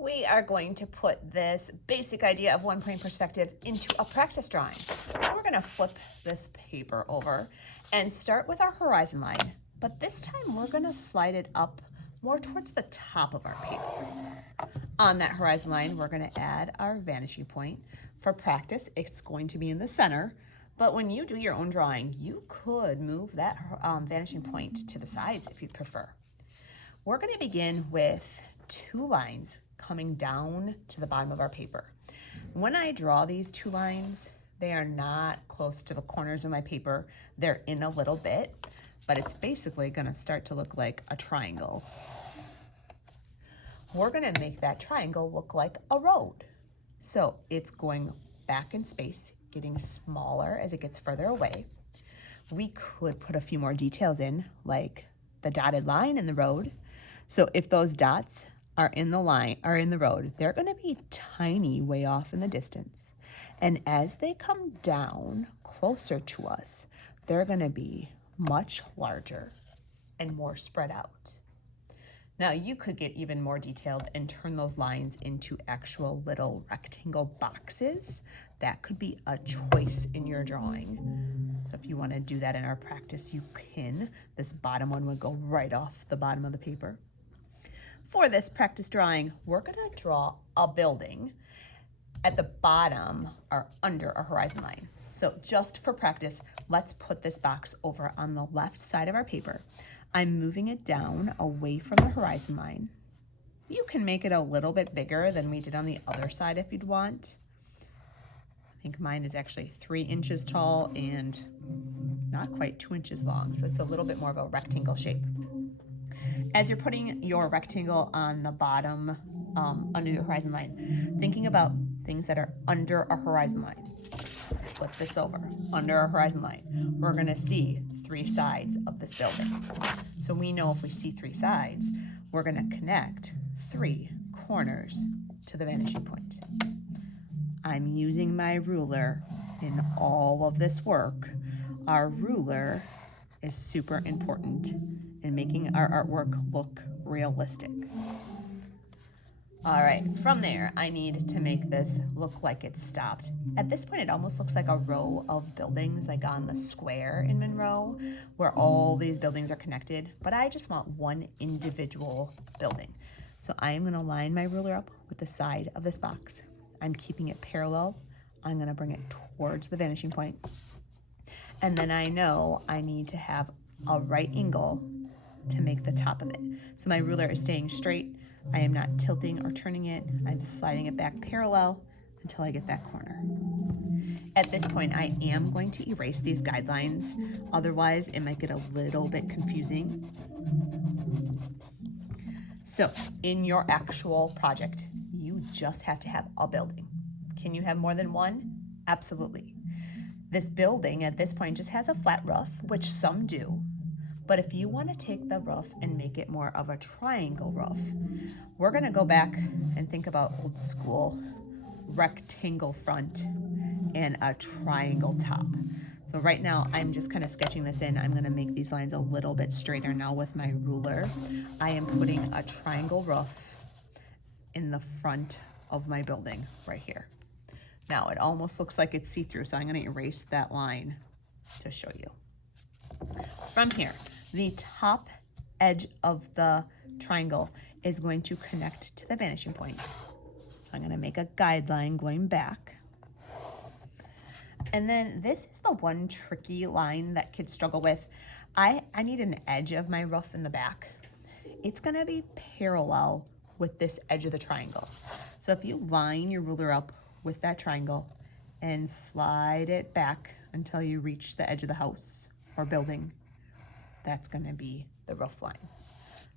We are going to put this basic idea of one-point perspective into a practice drawing. So we're going to flip this paper over and start with our horizon line, but this time we're going to slide it up more towards the top of our paper. On that horizon line, we're going to add our vanishing point. For practice, it's going to be in the center, but when you do your own drawing, you could move that vanishing point to the sides if you'd prefer. We're going to begin with two lines coming down to the bottom of our paper. When I draw these two lines, they are not close to the corners of my paper. They're in a little bit, but it's basically going to start to look like a triangle. We're going to make that triangle look like a road. So it's going back in space, getting smaller as it gets further away. We could put a few more details in, like the dotted line in the road. So if those dots are in the road, they're going to be tiny way off in the distance. And as they come down closer to us, they're going to be much larger and more spread out. Now you could get even more detailed and turn those lines into actual little rectangle boxes. That could be a choice in your drawing. So if you want to do that in our practice, you can. This bottom one would go right off the bottom of the paper. For this practice drawing, we're going to draw a building at the bottom or under a horizon line. So just for practice, let's put this box over on the left side of our paper. I'm moving it down away from the horizon line. You can make it a little bit bigger than we did on the other side if you'd want. I think mine is actually 3 inches tall and not quite 2 inches long, so it's a little bit more of a rectangle shape. As you're putting your rectangle on the bottom under your horizon line, thinking about things that are under a horizon line. Flip this over. Under our horizon line, we're going to see 3 sides of this building. So we know if we see 3 sides, we're going to connect 3 corners to the vanishing point. I'm using my ruler in all of this work. Our ruler is super important in making our artwork look realistic. All right, from there, I need to make this look like it's stopped. At this point, it almost looks like a row of buildings, like on the square in Monroe, where all these buildings are connected, but I just want one individual building. So I am gonna line my ruler up with the side of this box. I'm keeping it parallel. I'm gonna bring it towards the vanishing point. And then I know I need to have a right angle to make the top of it. So my ruler is staying straight. I am not tilting or turning it. I'm sliding it back parallel until I get that corner. At this point, I am going to erase these guidelines. Otherwise, it might get a little bit confusing. So in your actual project, you just have to have a building. Can you have more than one? Absolutely. This building at this point just has a flat roof, which some do. But if you want to take the roof and make it more of a triangle roof, we're going to go back and think about old school rectangle front and a triangle top. So right now I'm just kind of sketching this in. I'm going to make these lines a little bit straighter now with my ruler. I am putting a triangle roof in the front of my building right here. Now it almost looks like it's see-through, so I'm going to erase that line to show you. From here, the top edge of the triangle is going to connect to the vanishing point. I'm going to make a guideline going back. And then this is the one tricky line that kids struggle with. I need an edge of my roof in the back. It's going to be parallel with this edge of the triangle. So if you line your ruler up with that triangle and slide it back until you reach the edge of the house or building, that's going to be the roof line.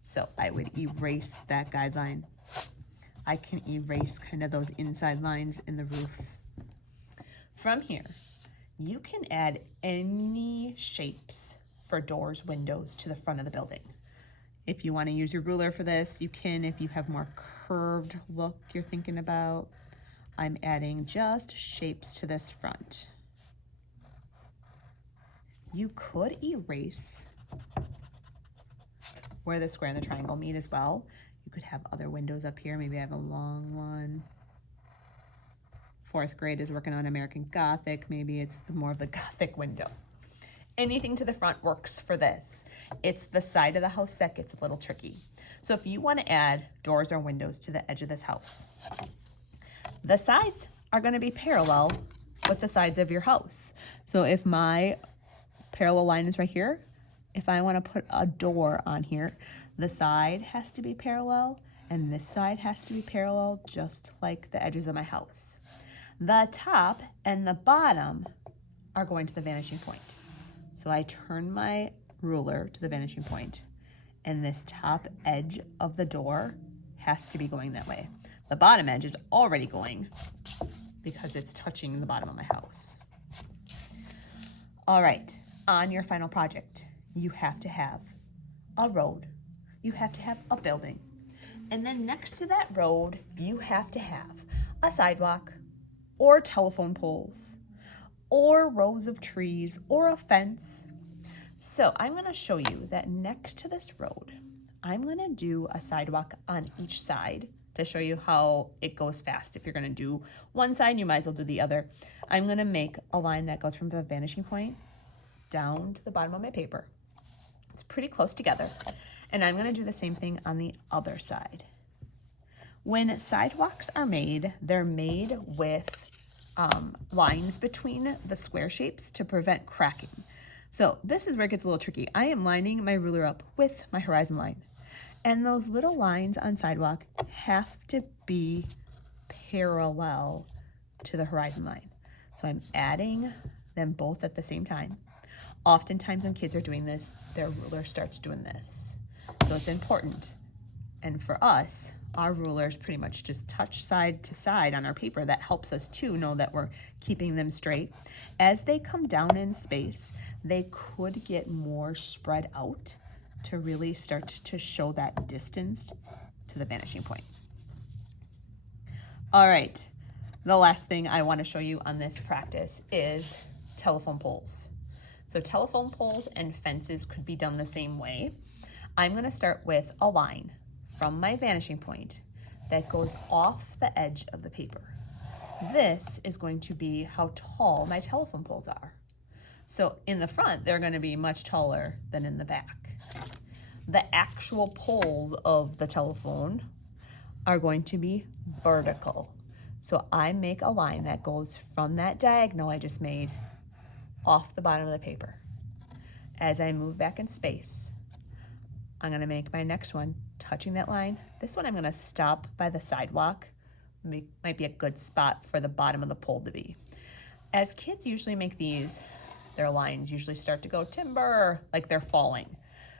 So I would erase that guideline. I can erase kind of those inside lines in the roof. From here, you can add any shapes for doors, windows to the front of the building. If you want to use your ruler for this, you can. If you have more curved look you're thinking about, I'm adding just shapes to this front. You could erase where the square and the triangle meet as well. You could have other windows up here. Maybe I have a long one. 4th grade is working on American Gothic. Maybe it's more of the Gothic window. Anything to the front works for this. It's the side of the house that gets a little tricky. So if you want to add doors or windows to the edge of this house, the sides are going to be parallel with the sides of your house. So if my parallel line is right here, if I want to put a door on here, the side has to be parallel and this side has to be parallel, just like the edges of my house. The top and the bottom are going to the vanishing point. So I turn my ruler to the vanishing point, and this top edge of the door has to be going that way. The bottom edge is already going because it's touching the bottom of my house. All right, on your final project, you have to have a road, you have to have a building, and then next to that road, you have to have a sidewalk or telephone poles or rows of trees or a fence. So I'm going to show you that next to this road, I'm going to do a sidewalk on each side to show you how it goes fast. If you're going to do one side, you might as well do the other. I'm going to make a line that goes from the vanishing point down to the bottom of my paper. It's pretty close together. And I'm going to do the same thing on the other side. When sidewalks are made, they're made with lines between the square shapes to prevent cracking. So this is where it gets a little tricky. I am lining my ruler up with my horizon line. And those little lines on sidewalk have to be parallel to the horizon line. So I'm adding them both at the same time. Oftentimes when kids are doing this, their ruler starts doing this. So it's important. And for us, our rulers pretty much just touch side to side on our paper. That helps us too know that we're keeping them straight. As they come down in space, they could get more spread out to really start to show that distance to the vanishing point. All right, the last thing I want to show you on this practice is telephone poles. So telephone poles and fences could be done the same way. I'm going to start with a line from my vanishing point that goes off the edge of the paper. This is going to be how tall my telephone poles are. So in the front, they're going to be much taller than in the back. The actual poles of the telephone are going to be vertical. So I make a line that goes from that diagonal I just made off the bottom of the paper. As I move back in space, I'm going to make my next one touching that line. This one I'm going to stop by the sidewalk. Might be a good spot for the bottom of the pole to be. As kids usually make these, their lines usually start to go timber, like they're falling.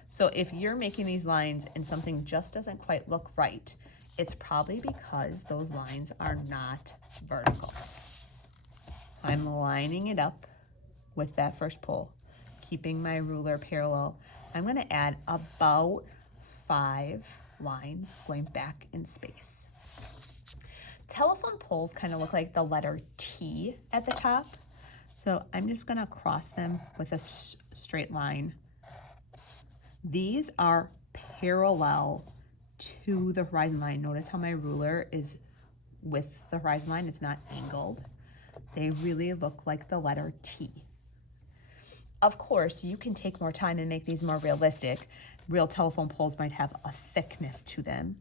So if you're making these lines and something just doesn't quite look right, it's probably because those lines are not vertical. So I'm lining it up with that first pole, keeping my ruler parallel. I'm going to add about 5 lines going back in space. Telephone poles kind of look like the letter T at the top. So I'm just going to cross them with a straight line. These are parallel to the horizon line. Notice how my ruler is with the horizon line. It's not angled. They really look like the letter T. Of course, you can take more time and make these more realistic. Real telephone poles might have a thickness to them,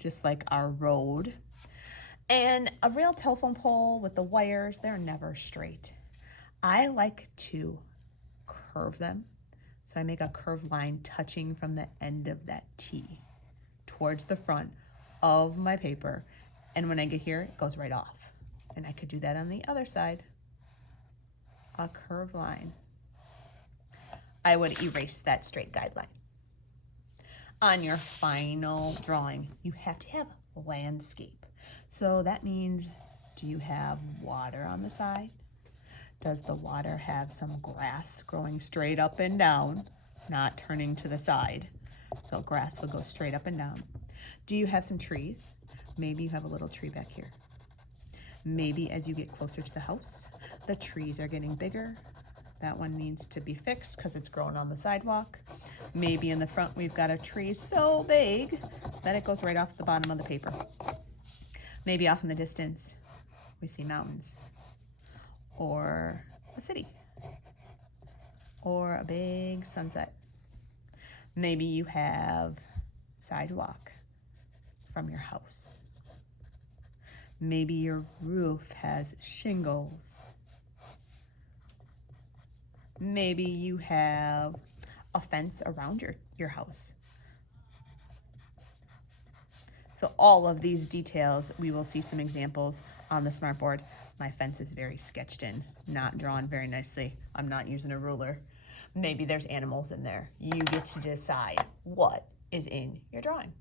just like our road. And a real telephone pole with the wires, they're never straight. I like to curve them. So I make a curved line touching from the end of that T towards the front of my paper. And when I get here, it goes right off. And I could do that on the other side. A curved line. I would erase that straight guideline. On your final drawing, you have to have landscape. So that means, do you have water on the side? Does the water have some grass growing straight up and down, not turning to the side? So grass will go straight up and down. Do you have some trees? Maybe you have a little tree back here. Maybe as you get closer to the house, the trees are getting bigger, that one needs to be fixed because it's growing on the sidewalk. Maybe in the front we've got a tree so big that it goes right off the bottom of the paper. Maybe off in the distance we see mountains or a city or a big sunset. Maybe you have sidewalk from your house. Maybe your roof has shingles. Maybe you have a fence around your house. So all of these details, we will see some examples on the smartboard. My fence is very sketched in, not drawn very nicely. I'm not using a ruler. Maybe there's animals in there. You get to decide what is in your drawing.